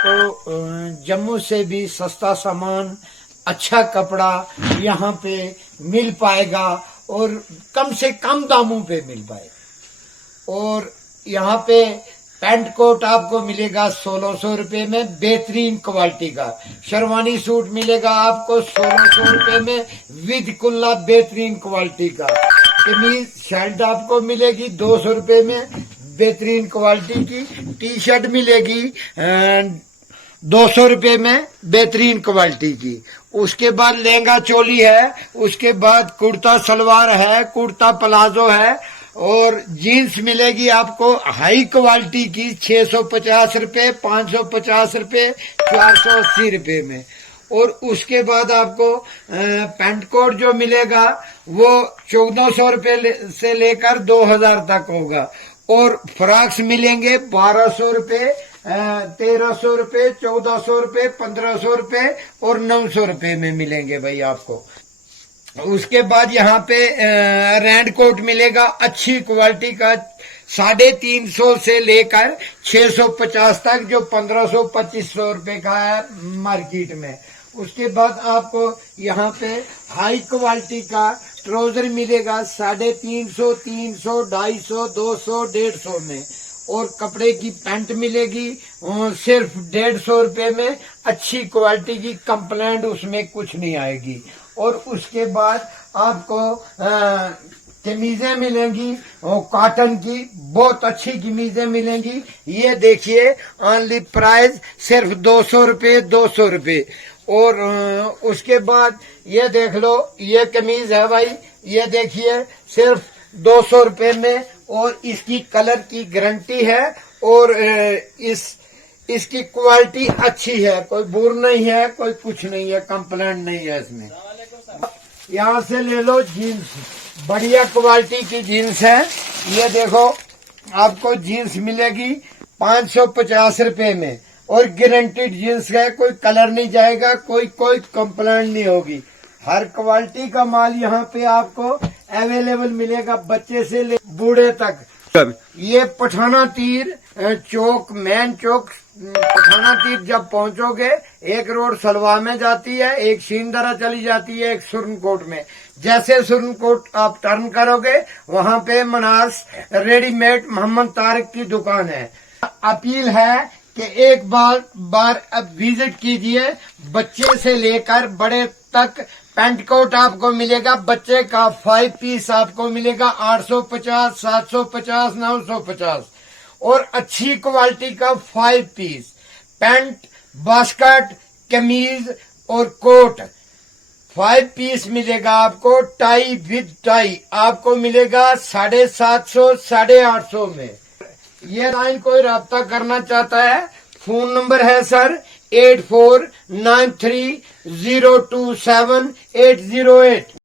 आपको जम्मू से भी सस्ता सामान, अच्छा कपड़ा यहाँ पे मिल पाएगा और कम से कम दामों पे मिल पाएगा। और यहाँ पे पैंट कोट आपको मिलेगा 1600 रुपये में, बेहतरीन क्वालिटी का। शेरवानी सूट मिलेगा आपको 1600 रुपये में विद कुल्ला, बेहतरीन क्वालिटी का। कमीज शर्ट आपको मिलेगी 200 रुपये में, बेहतरीन क्वालिटी की। टी शर्ट मिलेगी 200 रुपये में, बेहतरीन क्वालिटी की। उसके बाद लहंगा चोली है, उसके बाद कुर्ता सलवार है, कुर्ता प्लाजो है, और जीन्स मिलेगी आपको हाई क्वालिटी की 650 रुपये, 550 रुपये, 480 रुपये में। और उसके बाद आपको पैंट कोट जो मिलेगा वो 1400 रुपये से लेकर 2000 तक होगा। और फ्रॉक्स मिलेंगे 1200 रुपये, 1300 रुपये, 1400 रुपये, 1500 रुपये और 900 रुपये में मिलेंगे भाई आपको। उसके बाद यहाँ पे रैंड कोट मिलेगा अच्छी क्वालिटी का 350 से लेकर 650 तक, जो 1500-2500 रुपये का है मार्केट में। उसके बाद आपको यहाँ पे हाई क्वालिटी का ट्राउजर मिलेगा 350, 300, 250, 200, 150 में। और कपड़े की पैंट मिलेगी सिर्फ 150 रुपये में, अच्छी क्वालिटी की, कंप्लेंट उसमें कुछ नहीं आएगी। और उसके बाद आपको कमीजें मिलेंगी कॉटन की, बहुत अच्छी कमीजें मिलेंगी। ये देखिए ऑनली प्राइस सिर्फ 200 रुपये, 200 रुपये। और उसके बाद ये देख लो, ये कमीज है भाई, ये देखिए सिर्फ 200 रुपये में, और इसकी कलर की गारंटी है, और इसकी क्वालिटी अच्छी है, कोई बुर नहीं है, कोई कुछ नहीं है, कंप्लेंट नहीं है इसमें। यहाँ से ले लो जीन्स, बढ़िया क्वालिटी की जीन्स है। ये देखो आपको जीन्स मिलेगी 550 रुपये में, और गारंटीड जीन्स है, कोई कलर नहीं जाएगा, कोई कंप्लेंट नहीं होगी। हर क्वालिटी का माल यहाँ पे आपको अवेलेबल मिलेगा, बच्चे से ले बूढ़े तक। ये पठाना तीर चौक, मेन चौक पठाना तीर जब पहुंचोगे, एक रोड सलवा में जाती है, एक शीनदरा चली जाती है, एक सुरनकोट में। जैसे सुरनकोट आप टर्न करोगे, वहां पे मनास रेडीमेड मोहम्मद तारिक की दुकान है। अपील है कि एक बार अब विजिट कीजिए। बच्चे से लेकर बड़े तक पैंट कोट आपको मिलेगा, बच्चे का 5 पीस आपको मिलेगा 850, 750, 950। और अच्छी क्वालिटी का 5 पीस पैंट, बास्केट, कमीज और कोट 5 पीस मिलेगा आपको। टाई विद टाई आपको मिलेगा 750, 850 में। ये लाइन कोई राब्ता करना चाहता है, फोन नंबर है सर 8493027808।